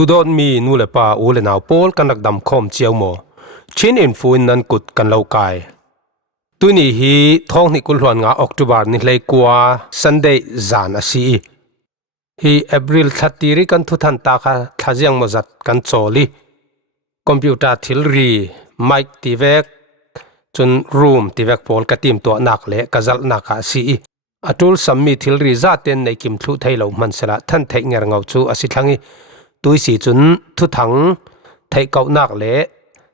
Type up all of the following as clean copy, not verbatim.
ดูดอนมีนูเลปาอูเลนาวโปลกันนักดำคอมเจียวโมชินอินฟูนนันกุดกันเลากายตุนี้ฮีท้องนิกุลหวนงาออกตุบาร์นิเลยกัวซันเดย์จานอาซีฮีเอบริลทัดตีริกันทุทันตาคาทัจยังมจัดกันโซลีคอมพิวเตอร์ทิลรีไมค์ตีเวกจนรูมตีเวกโปลกติมตัวนักเละกะจัลนักอาซีอัตุลสัมมิทิลรีซาเตนในกิมทุไทยเหล่ามันสละท่านเทงเงาเงาจูอาศิทังตุยสีจุนทุทังไทยเก่านักเละ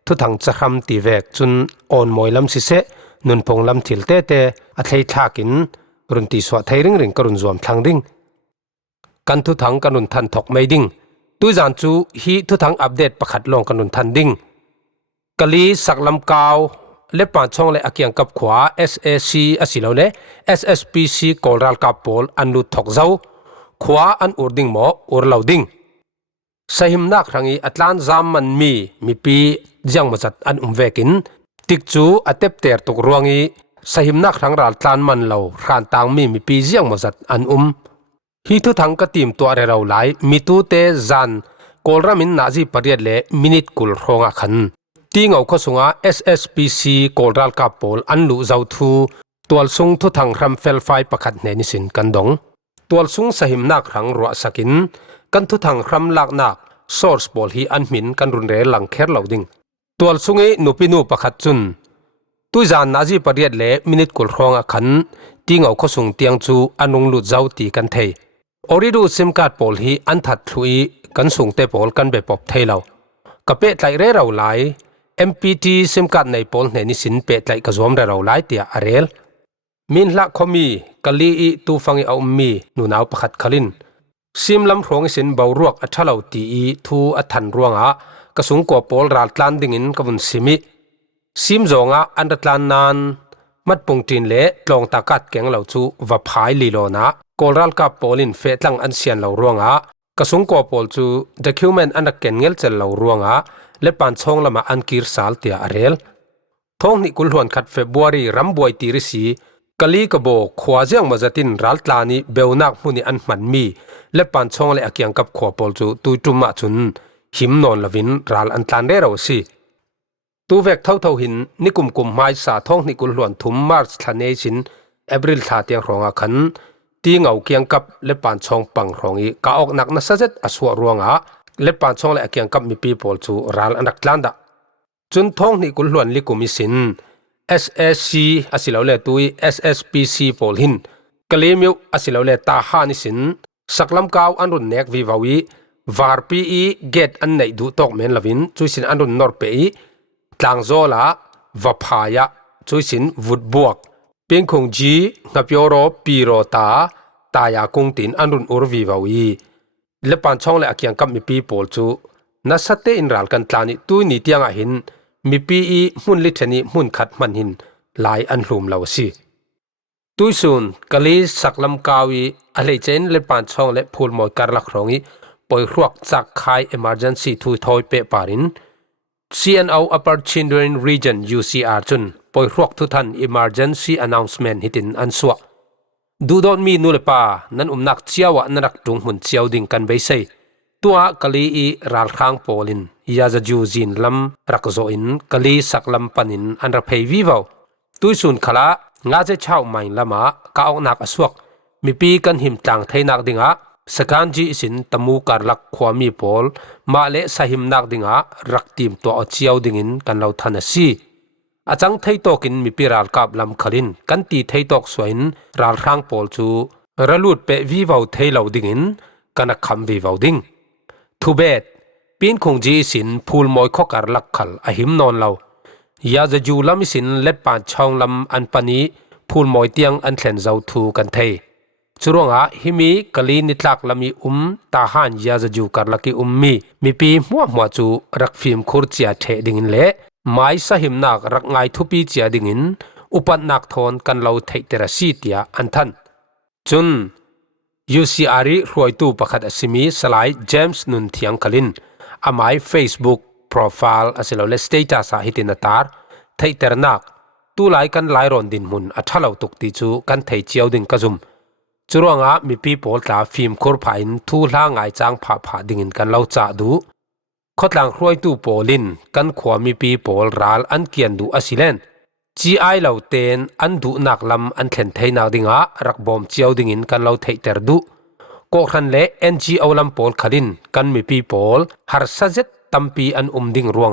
ทุทังจะทำตีเวกจุนอ่อนมวยลำสิเสนุนพงลำทิลเตเตอัทยทักินรุนตีสวะไทยริงริงกรุนรวมทางดิ่งกันทุทังกันรุนทันถกไม่ดิ่งตุยจานจูฮีทุทังอัปเดตประคัดลงกันรุนทันดิ่งกะลีสักลำกาวเล็บปานช่องเลอาเกียงกับขวา SAC อสิลเล SSPC กอลรัลกับโปลอันลุทกเจ้าขวาอันอุดดิ่งหมออุรเหลาดิ่งสหิมนักครั้งนี้อัตลานจามมันมีปีจังมาจัดอันเวกินติกจูอัตเตปเตอร์ตุกรวงนี้สหิมนักครั้งรัลตานมันเหลาขานต่างมีปีจังมาจัดอันฮิทุทังกติมตัวเราไลมิตูเตจันกอลรามินนาจีปริยดเลมินิตกุลรองขันตีงเอาข้อสงะ SSPC กอลรัลกับโปลอันลุเจ้าทูตัวสงทุทังรัมเฟลไฟประคัดเนนิสินกันดงตัวสงสหิมนักครั้งรัวสกินกันทุทังรัมลักนัก source บอลฮีอันมินกันรุนเรลังเคร์เหลาดิงตัวสงนุปินูประคัดจุนตุยจานนาจีปริยดเลมินิตกุลรองขันตีงเอาข้อสงเตียงจูอันงลุเจ้าตีกันเทออริดูซิมการ์ดโปลฮีอันทัดทุยกันส่งเตโปลกันไปปอบเทเลากะเปตไหลเร่เราไหล MPT ซิมการ์ดในโปลเนนิสินเปตไหลกระซวมเราไหลเตียอาเรลมินละคอมีกะลีอีตูฟังเอามีนูนาวประคัดขลินซิมลำพรองสินเบารวกอัชเลาตีอีทูอัทันรวงะกระสุงกัวโปลรัลตลันดิงินกบุนซิมิซิมจงะอันรัตลานนานมัดปงจินเละลองตากัดแกงเหล่าจูวับพายลีโลนะกอลรัลกับโปลินเฟตลังอันเซียนเหล่ารวงะกระสุงกัวโปลจูด็อกิวเมนต์อันเกนเงลเจลเหล่ารวงะและปันช่องละมาอันกิรสาลเตียอาเรลท้องนิกุลหวนขัดเฟบรุรีรัมบวยตีริสีกะลีกโบขวาเจียงมาจัตินรัลตานีเบลนักมุนีอันมันมีและปันช่องและอาเกียงกับขวาโปลจูตุยจุมมาจุนหิมนอนละวินรัลอันตันเดเราสิตูเวกเท่าหินนิกุมกุมไม้สาท้องนิกุลหวนทุมมาร์สทานเนชินเอบริลทาเตียงรองขันตีเงาเกียงกับและปานช่องปังรองอีกาออกนักนัสเซตอสวรวงะและปานช่องและเกียงกับมีปีโปลจูรัลอันดักลันดาจนท้องนิกุลหวนลิกุมิสิน SSC อสิลเลตุย SSPC โปลหินกะเลมิวอสิลเลตาฮานิสินสักลำกาวอันรุนเนกวิวาวีวาร์ปีอีเกตอันไหนดูตอกเมนลาวินจุยสินอันรุนนอร์เปอีทางโซลาวพายะจุยสินวุดบวกเป็นคงจีนับยอรปีโรตาตายาคงตินอันรุนอุรวีวาวีและปันช่องและอาเกียงกับมีปีโปลจูนัสเตอินรัลกันตานิตุยนิเตียงอาหินมีปีอีมุนลิชนีมุนขัดมันหินลายอันลุมลาวซีตุยซุนกะลีสักลำกาวีอะไรเจนและปันช่องและพูลมอยการลักรองอีปอยรวกจากคาย emergency ทุยทอยเปปารินCNO Upper Chindrin Region UCR จุนปอยรวกทุทัน emergency announcement หิตินอันสวะดูดอนมีนูเลปานั้นนักเชียวนักจุงหุ่นเชียวดิ่งกันไปใส่ตัวกะลีอีรัลข้างโปลินยาจะจูจินลำรักโซอินกะลีสักลำปันินอันรับเพย์วิวตุยสุนขลางาจะเช่าไม่ละมากาออกนักอสวกมีปีกันหิมต่างไทยนักดิ่งะสกันจีสินตมูการลักขวามีโปลมาเลสหิมนักดิ่งะรักทีมตัวเชียวดิ่งินกันเราทันสีอาจังไทยตกินมีปีรัลกับลำขลินกันตีไทยตกสวยนรัลข้างโปลจูรัลูดเปวิวไทยเราดิ่งินกันนักคำวิวดิ่งทูเบตปีนคงจีสินพูลมอยข้อการลักขลอหิมนอนเรายาจะจูลำสินเล็บปานช่องลำอันปนีพูลมอยเตียงอันเข็นเจ้าทูกันเทจุรงะฮิมีกะลีนิทลักลมีตาหานยาจะจูการลักมีปีมัวจูรักฟิล์มคูร์เจียเทดิ่งเละไม้สหิมนักรักไงทุปีเจียดิ่งินอุปนักทอนกันเราเทเตระซีเตียอันทันจุนUCR รวยตู้ประคัดอสิมีสไลด์เจมส์นุนเทียงคลินอาไม้ Facebook Profile อสิลเลสเตตัสหิตินาตาร์เทเตระนักตู้ไลกันไลรอนดินมุนอัชเลาตุกติจูกันเทเจียวดิ่งกระซุม จุรวงมีปีปอลตาฟิล์มคอร์พาอินทูล่างไงจางผาดิ่งกันเล่าจ่าดูขดหลังรวยตู้ปอลินกันขวามีปีปอลรัลอันเกียนดูอสิเลนGI เหล่าเตนอันดูนักลำอันเข็นเทนักดิ่งรักบอมเจียวดิ่งกันเล่าเทเตอร์ดูก็ขันเล่ NGO ลำปอลขดินกันมีปีปอลฮาร์ซัดตัมปีอันดิ่งรวง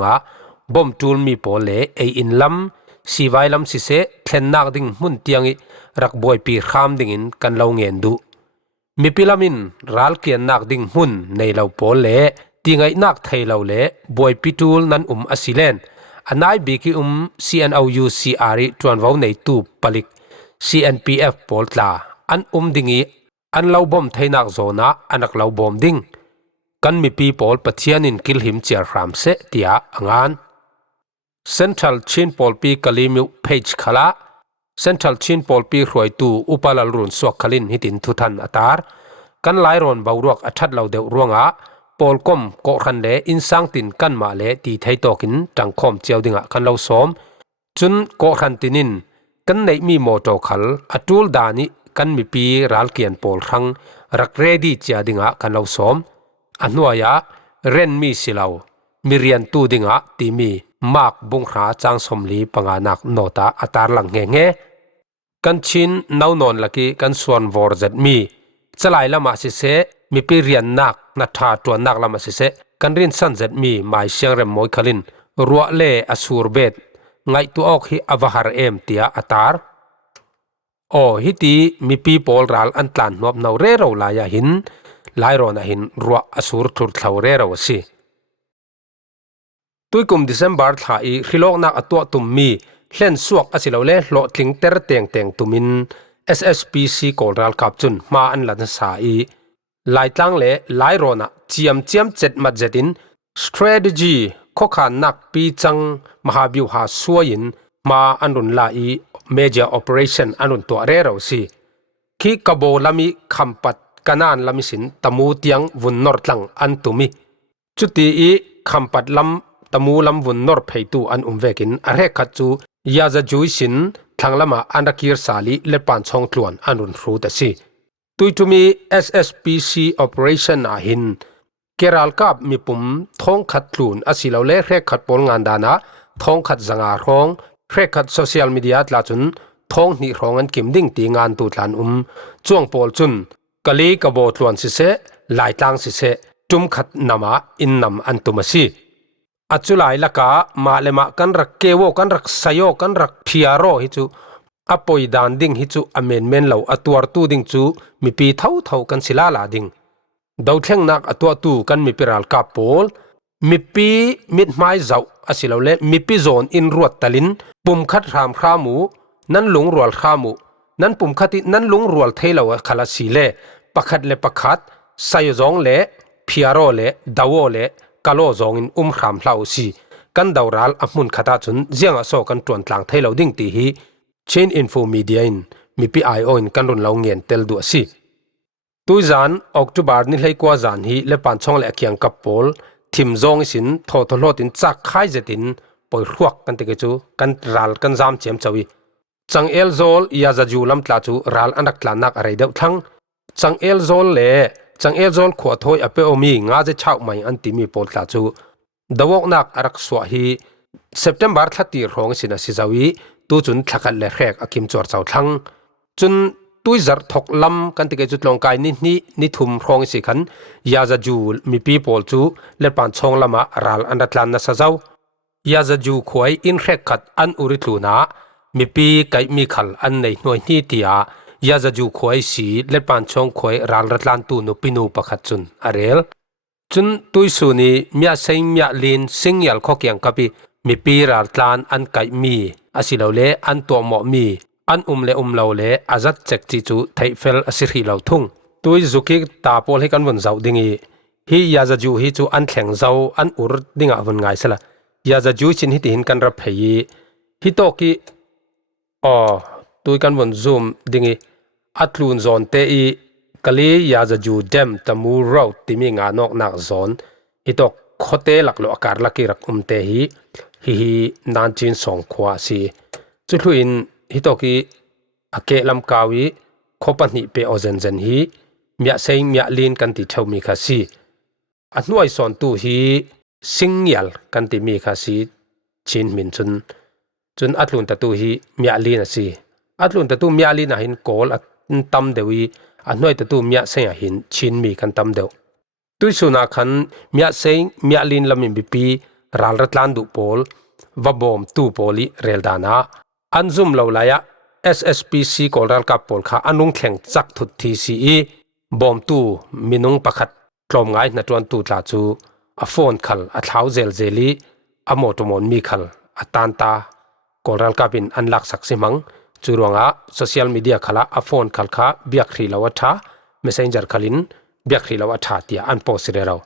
บอมจูลมีปอลเล่อินลำสีไวลำสิเสเข็นนักดิ่งมุนเตียงรักบอยปีขามดิ่งกันเล่าเงียนดูมีพิลามินรัลเกียนนักดิ่งมุนในเหล่าปอลเล่ติงไอนักไทยเหล่าเล่บอยปีตูลนั้นอสิเลนอันนายบีกิCNOU CRE จวนวาวในตูปลิก CNPF ปอลตลาอันดิ่งอันเล่าบอมไทยนักโซนาอันนักเล่าบอมดิ่งกันมีปีปอลปะเทียนินกิลหิมเจียรามเสตียงาน Central Chin ปอลปีกลิมิวเพจขลา Central Chin ปอลปีรวยตูอุปาลรุนสวกขลินหิตินทุทันอัตาร์กันไลรอนบาวรวกอัชัดเล่าเดวรวงปอลก้มก็ขันเล่อินสังตินกันมาเล่ตีไทยตอกินจังคอมเจียวดิ่งกันเล่าซ้อมจุนก็ขันตินินกันในมีโมโตขัลอัตูลดานิกันมีปีรัลเกียนปอลรังรักเรดีเจียดิ่งกันเล่าซ้อมอันนัวยาเรนมีสิเลามีเรียนตูดิ่งตีมีมากบุงหาจางสมลีปังานักโนตาอัตาร์หลังเงกันชินนาวนอนลักกันส่วนวอร์จัดมีจะไล่ละมาสิเสมีปีเรียนนักนัทธาตัวนักละมาสิเสกันเรียนสันจัดมีหมายเชียงเรมมอยขลินรัวเล่อสูรเบดไงตัวออกฮิอวหารเตียอัตาร์ฮิตีมีปีปอลรัลอันตันนวบนาวเรเราลายหินลายรอนะหินรัวอสูรทุรเทาเรเราสิตุยกุม December ถ่ายฮิโลกนักอตัวตุมมีเล่นสวกอสิเลวเล่โลทิ้งเตอร์เตียงตุมิน SSPC กอลรัลกับจุนมาอันลันสายลายตั้งเล่ลายรอนะเจียมเจ็ดมัดเจ็ดิน strategy ข้อขานักปีจังมหาวิวหาสวยนมาอันรุนลาย major operation อันรุนตัวเรเราสิคีกบลามิคำปัดกันานลามิสินตมูเตียงวุนนอร์ตังอันตุมิจุดที่คำปัดลำตมูลำวุนนอร์เพยตูอันเวกินอาเรขัดจูยาจะจุยสินทางละมาอันรักยีร์สาลีเลปันช่องตวนอันรุนรู้แต่สิตุยจุมี SSPC operation อาหินเกรัลกับมีปุ่มท้องขัดตวนอาศิลาเล่เรขัดปอลงานดานะท้องขัดสังอาร้องเรขัดโซเชียลมีเดียตลาจุนท้องนี่ร้องอันกิมดิ่งตีงานตูดลันจ้วงปอลจุนกะลีกบตลวนสิเสหลายตังสิเสจุมขัดนามาอินนำอันตุมสีอัจจุลายละกามาเลมากันรักเกวกันรักสยกันรักพิอาโรฮิจูอปอยดานดิ่งฮิจูอเมนเมนเหล่าอตัวตูดิ่งจูมีปีเท่ากันศิลาลาดิ่งดาวเทงนักอตัวตูกันมีปีรัลกาโปลมีปีมิดไม้เจ้าอสิลาเลมีปีโซนอินรวดตะลินปุ่มขัดรามข้ามูนั้นหลงรัวข้ามูนั้นปุ่มขัดนั้นหลงรัวเทลาวขลาสีเล่ปักขัดเลปักขัดไซยองเล่พิอาโรเล่ดาวเล่กาโลจงอินรามเล่าสีกันดาวรัลอมุนขัดจุนเจียงอโศกันตรวนทางเทลาวดิ่งตีฮีเชนอินโฟมีเดียอินมีปีไอโออินกันรุนเล่าเงียนเตลดัวสีตุยจานออกตุบาร์นี่เลยกว่าจานฮีเลปันช่องเลเกียงกับโพลทิมจงสินทอทโลตินจักไข่เจตินปอยรวกกันติกจูกันรัลกันจามเจียมจวีจังเอลโซลยาจะจูลำตลาจูรัลอันดักตลานักอะไรเดาทั้งจังเอลโซลเล่จังเอลโซลขวดถอยอเปโอมีงาจะเช่าใหม่อันติมีโพลตลาจูดาวกนักอารักสวะฮีเซปเทมเบอร์ทัดตีร้องสินะสิจาวีตูจุนทักกันเล่แรกอากิมจวดเจ้าทั้งจุนตุยจัดถกลำกันติกจุดลงกายนิทุมร้องสิขันยาจะจูมีปีโพลจูเลปันช่องละมารัลอันดักตลานัสเจ้ายาจะจูขวยอินแรกขัดอันอุริตูนามีปีไกมีขัลอันในหน่วยนี้ตียาจะจูขวยสีเลปันช่องขวยรัลรัตลันตูนุปินูประคัดจุนอาเรลจุนตุยสุนีมีอาศัยมีลินสิงยัลข้อเกียงกับมีปีรัลตันอันไกมีอาศิลาเลอันตัวหมอมีอันเลเลาเลอาจัดเจ็กจิจูไทเฟลอาศิริเหลาทุ่งตุยจุกิตาโพลให้กันวนเจ้าดิ่งฮียาจะจูฮีจูอันแข็งเจ้าอันอุรดิ่งวนไงสละยาจะจูชินฮิติหินกันรับเพย์ฮิโตกิตุยกันวนซูมดิ่งอัตลูนโซนเตอีกะลียาจะจูเดมตมูเราติมีงานอกนักโซนฮิโตโคเตลักโลอากาศลักรักเตฮีนันจินสองขวาสีจุดลุอินฮิโตกิอาเกลัมกาวี khopani pe ozen zen hi mia sei mia lin kan ti thau mi kha si anuai son tu hi singyal kan ti mi kha si chin min chun atlun ta tu hi mia lin asi atlun ta tu mia lin a hin kol at tam dewi anuai ta tu mia sei a hin chin mi kan tam deu tuisuna khan mia sei mia lin lamin bipi ral ratlan du pol va bom tu poli rel dana anzum lo laya SSPC kolral kap pol kha anung thleng chak thut thi si bom tu minung pakhat tlom ngai na tuan tu tla chu a phone khal a thlau zel zeli a motomon mi khal a tanta kolral kapin anlak sak simang churonga social media khala a phone khal kha biak thri lawa tha messenger khalin biak thri lawa tha tia an post re raw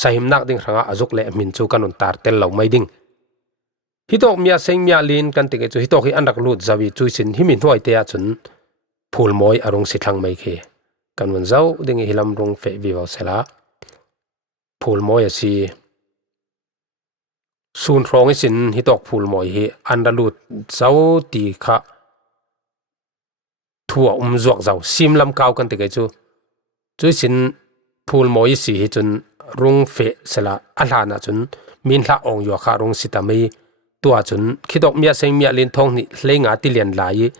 sahim nak ding ranga azuk le min chu kanun tar tel lo mai ding hitok mia seng mia lin kan te chu hitok hi anrak lut zawi chuisin himin hoi te a chun phul moi arong sithlang mai khe kanun zau ding hilam rong fe viwa sela phul moi asi sun rong isin hitok phul moi hi andalut zau ti kha thua zuak zau sim lam kaw kan te chuisin phul moi si hi chun rung fe sela alana chun min hla ong yo kha rong sitami tua chun khidok mia seng mia lin thong ni hlenga ti lian lai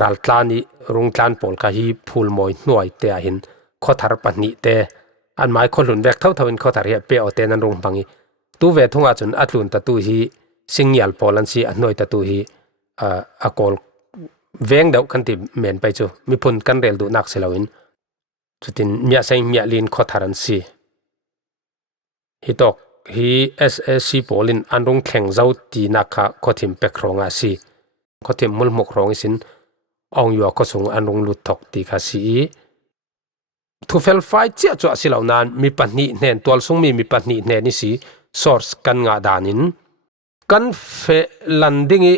ral tlani rung tlan pol ka hi phul moi hnuai te a hin khothar pani te an mai kholun vek thau thawin khothar he pe o te nan rung bangi tu ve thunga chun atlun ta tu hi singyal polan si anoi ta tu hi a kol veng dau kan ti men pai chu mi phun kan rel du nak selawin chutin mia seng mia lin khotharan si hitok hi SSC polin anrung thleng zau ti nakha khothim pekronga si khothim mulmuk rong isin ong yo khosung anrung lut thok ti kha si thu fel fai chia chu asilau nan mi pahni hnen tol sung mi pahni hnen ni si source kan nga danin kan fe landingi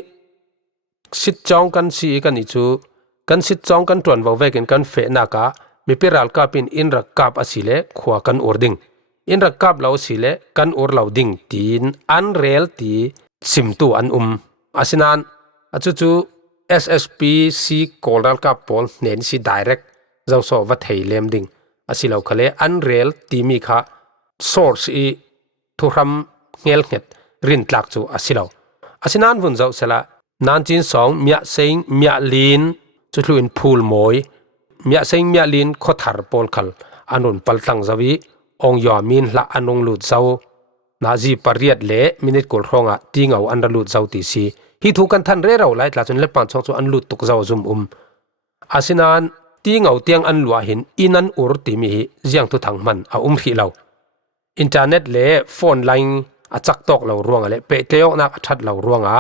sit chong kan si kan ichu kan sit chong kan tron wa vekin kan fe naka mi piral kapin in rakap asile khwa kan ording in rakap lau sile kan ur lau ding tin an rel ti simtu an asinan achu SSPC kolral kap pol nen si direct zau so va thei lem ding asilau khale an rel ti mi kha source i thuram ngel nget rin tlak chu asilau asinan vun zau sela nan chin song mia seng mia lin chu hluin phul moi mia seng mia lin khothar pol khal anun paltang zawi ong yo min hla anung lut zau na ji pariat le minute kol ronga tingau andalut zau ti si hi thu kan than re raw lai tla chun le pan chong chu an lut tuk zau zum asinan tingau tiang an lua hin inan ur ti mi hi jiang thu thang man a hi law internet le phone line a chak tok lo ruanga le pe teok nak that lo ruanga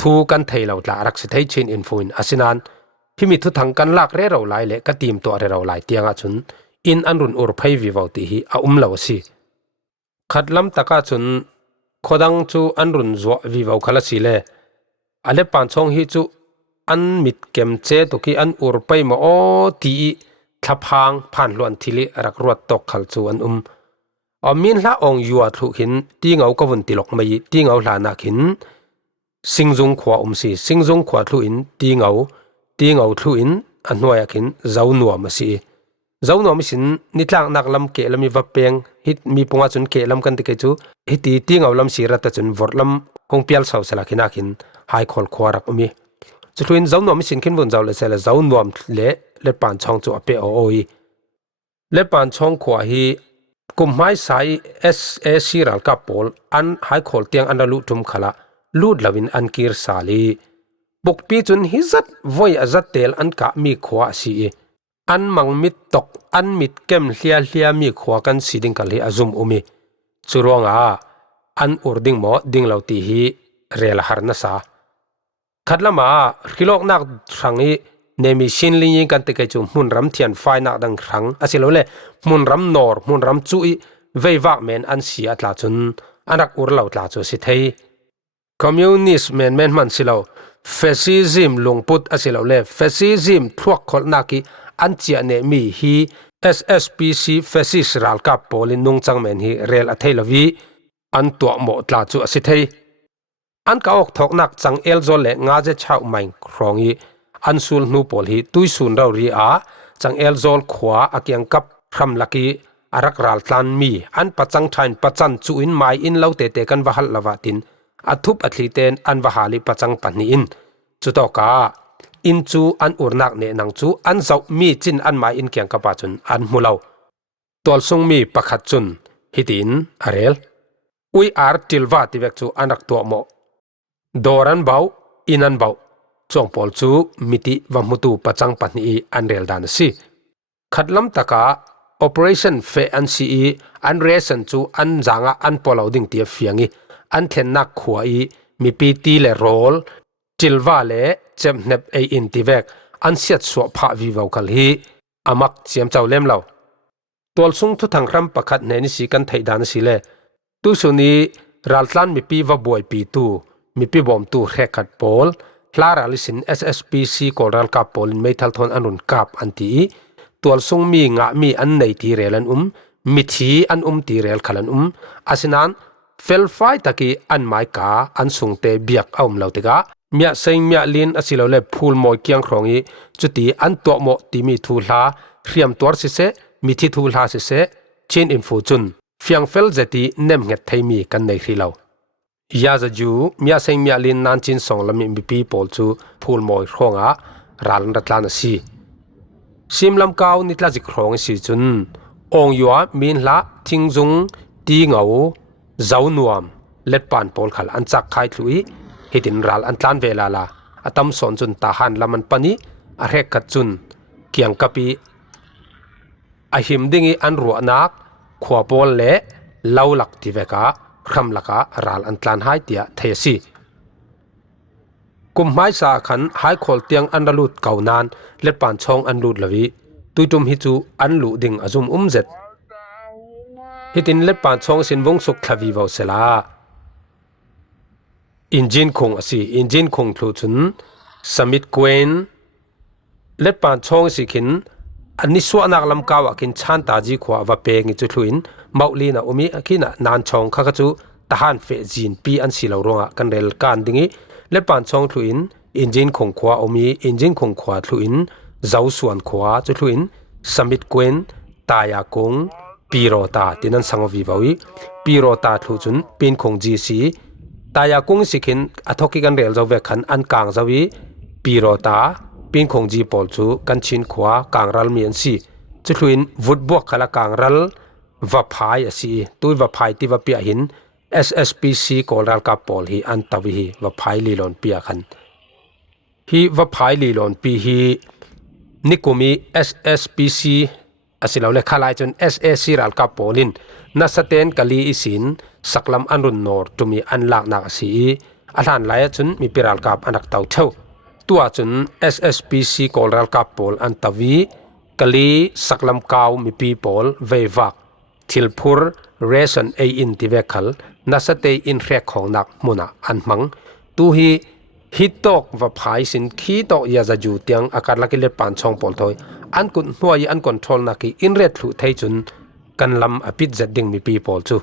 thu kan thei lo tla rak si thei chin infuin asinan himi thu thang kan lak re raw lai le ka tim to re raw lai tianga chun in anrun ur phai vi vau ti hi a law si khatlam taka chun khodang chu anrun zo vi vau khala si le ale pan chong hi chu an mit kem che to ki an ur pai ma o ti thaphang phan luan thili rak ruat tok khal chu an min hla ong yuwa thu hin tingau ka vun tilok mai tingau hla na khin singjung khwa si singjung khwa thu in tingau thu in anwaya khin zaunuwa ma si zaunuwa mi sin nitlang nak lam ke lami va peng hit mi punga chun ke lam kan ti ke chu hiti tingau lam si rata chun vorlam hong pial sau sela khina khin hai khol khwarak umi chuin zaunuwa mi sin khin bun zaw le sela zaunuam le pan chong chu ape oi le pan chong khwa hi kumhai sai SSC ral ka pol an hai khol tiang analu tum khala lut lawin an kir sali bukpi chun hizat voi azat tel an ka mi khwa si an mang mit tok an mit kem hlia mi khwa kan siding kal hi azum umi churonga an urding mo ding lo ti hi rel harna sa khatlama khilok nak thangi nemi shinling kan te kai chu munram thian fai nak dang rang asilole munram nor munram chui veiwak men an si atla chun anak urlo tla chu si thei communist men man silo fascism lungput asilole fascism thuak khol naki an chia ne mi hi SSPC fascist ral ka polin nung chang men hi rel atheilawi an to mo tla chu si thei an ka ok thok nak chang el zol le nga je chau mai krongi an sul nu pol hi tuisun raw ri a จังเอลโซลขวาอาเกียงกับคำลักีอารักรัลตันมีอันปัจจังชันปัจจันจูอินไมอินเล่าเตเตกันวะฮัลลาวะตินอัทุบอัตลีเตนอันวะฮาลิปัจจังปันนีอินจุดต่อกาอินจูอันอุรนักเนนังจูอันเจ้ามีจินอันไมอินเกียงกับปัจจุนอันมุลาวตัวทรงมีประคัดจุนฮิตินอาเรลอุยอาร์ติลวาติเวกจูอันรักตัวโมดอรันเบาอินันเบาจงปอลจูมิติวมุตุปัจจังปันนีอันเรลดานซีขัดลำตะกาOperation Fe an si an reason chu an zanga an polauding tia fiangi an thennak khuai mi pt le rol tilwa le chemnep a in tivek an siat so pha vi vocal hi amak chiam chaw lem lo tol sung thu thangram pakhat ne ni si kan thaidan si le tu suni raltlan mi pi wa boy pi tu mi pi bom tu rekhat pol hlara lisin SSPC koral ka polin meithal thon anun kap antiตัวทรงมีงะมีอันในทีเรลันมิทีอันทีเรลขลันอาศันเฟลไฟตะกี้อันไม้กาอันสุงเตเบียกเอาเหล่าติกะเมียเซงเมียลินอาศิลาเล็บพูลมอยเกียงครองอีจุดที่อันตัวโมตีมีทูลาเรียมตัวสิเสมีที่ทูลาสิเสเชนอินฟูจุนเฟียงเฟลเจตีเนมเงตไทมีกันในทีเรายาจะจูเมียเซงเมียลินนันจินส่งลำมีปีปอลจูพูลมอยครองอ่ะรัลรัตลานซีซิมลำเกานิตลาจิครองสิจุนองยัวมีนละทิ้งจงตีเงาเจ้าหนวมเล็ดปานปอลขัลอันจักไข่ลุยฮิดินรัลอันตันเวลาละอัตมสอนจุนตาหันละมันปนิอาเรกัดจุนเกียงกะปีอาหิมดิ่งอันรัวนักขวบปอลเละเล่าหลักที่เวกะคำลักะรัลอันตันหายเตียเทซีกุมไม้สาขันหายขอลเตียงอันลุดเก่านานเล็ดปานช่องอันลุดละวิตุยตุมฮิจูอันลุดิ่งอจุมเจ็ดฮิตินเล็ดปานช่องสินวงสุขทวีวาวเสลาอินจินคงอสีอินจินคงทลุจุนสมิธเกวนเล็ดปานช่องสิขินอันนี้ส่วนนักลำกาวกินชันตาจีขวาวเปงจุดลุยนเมาลีน่ะอุมิกิน่ะนานช่องข้าจูทหารเฟจินปีอันสีเหลารงกันเรลการดิ่งเล็บปานช่องทลุอินอินจินคงขวาอมีอินจินคงขวาทลุอินเจ้าส่วนขวาจุดทลุอินสมิธเกวนตายากงปีโรตาที่นั่นสังวิบาวิปีโรตาทลุจุนเป็นคงจีซีตายากงสิขินอัทกิกันเรลเจ้าเวขันอันกลางเจ้าวิปีโรตาเป็นคงจีปอลจูกันชินขวากลางรัลเมียนซีจุดทลุอินวุดบวกขละกลางรัลวับพายสีตุยวับพายที่วับเปียหินSSPC โกลรัลกับปอลฮีอันตวิฮีวับไพลีลอนปีขันฮีวับไพลีลอนปีฮีนิคุมี SSPC อาศิลาเลขาลายจน SAC รัลกับปอลินนัสเตนกะลีอิสินสักลำอันรุนนอร์ตุมีอันหลักนักสีอาหารลายจนมีปิรัลกับอันนักเต่าเช่าตัวจน SSPC โกลรัลกับปอลอันตวีกะลีสักลำกาวมีปีปอลเววักทิลพูร์เรสันเออินติเวคัลนัสเตอินเรกของนักมุนาอันมังตูฮีฮิตอกวับหายสินขีตอกยาจะจูเตียงอาการลักเล็ดปานช่องปอลทอยอันกุนหัวยอันคอนโทรลนักอินเรดลุเทจุนกันลำอภิจัดดิ่งมีปีปอลจู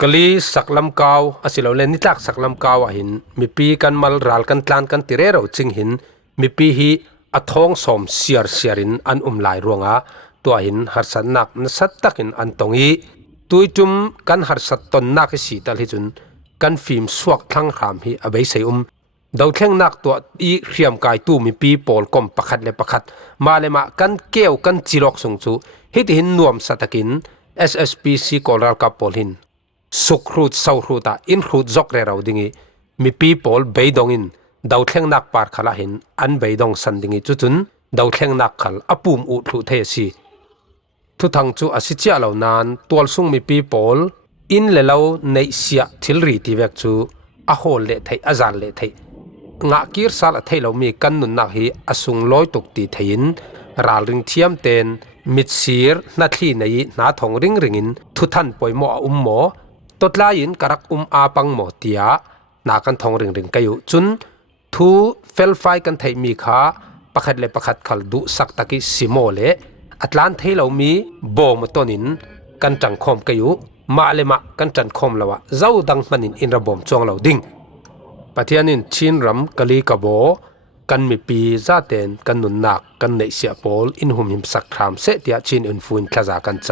กลีสักลำกาวอาศิลาเลนิตักสักลำกาวหินมีปีกันมัลรัลกันตลานกันติเรเราจิงหินมีปีฮีอัทองสมเสียรินอันลายรวงตัวหินหัดสันนักนสัตตักินอันตรงนี้ตุยจุมกันหัดสัตตนนักสีตาลิจุนกันฟิล์มสวกทั้งรามฮีอเบยเซดาวแข่งนักตัวอีเรียมกายตู้มีปีปอลกอมประคัดเลประคัดมาเลมากันเกี่ยวกันจิลอกสงจูฮิตหินนวมสัตกิน SSPC กอลรัลกับปอลหินสุขรูดเศร้ารูดอินรูดจอกเรเราดิ่งมีปีปอลเบยดงอินดาวแข่งนักปาร์ขลาหินอันเบยดงสันดิ่งจุนดาวแข่งนักขลอปุ่มอุดรูเทซีทุกทางจูอาศิเจียเหล่านั้นตัวสุ่งมีปีปอลอินเลเราในเสียทิลรีที่เวกจูอาโฮเลไทอาจารเลไทงะกีร์ซาลไทเรามีกันนุนนักฮีอสุงลอยตุกตีไทยินราลริงเทียมเตนมิดซีร์นัดที่ในนาทองริงอินทุทันปอยหมอหมอตดลายินกรักอาปังหมอเตียนากันทองริงกัยุจุนทูเฟลไฟกันไทมีขาประคัดเลประคัดขัลดุสักตะกิซิโมเลอัตแลนที่เรามีโบมต้นินกันจังคมกัยุมาเลมากันจันคมละวะเจ้าดังมันินอินระบมจวงเราดิ่งปะเทียนินชินรำกะลีกะโบ กันมีปีซาเตนกันนุนนักกันในเสียปอลอินหุมหิมสักครามเสตียชินอินฟูนขจากันจ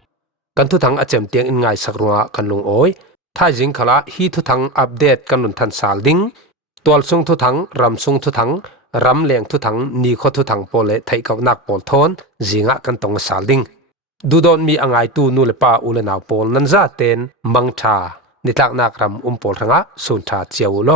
ำกันทุทังอาเจมเตียงอินไงสักรัวกันลงโอยท้ายจิงขละฮีทุทังอัปเดตกันนุนทันสาลดิงตัวซุงทุทังรำซุงทุทังรำเลียงทุทังนีโคทุทังโปเลไทยกับนักปอลทอนจิงะกันตรงสาลดิงดูดอนมีอ่างไอตูนูเลปาอุเลนาวปอลนันซาเตนมังชานิทักนักรำปอลทั้งะสุนชาเจียวโล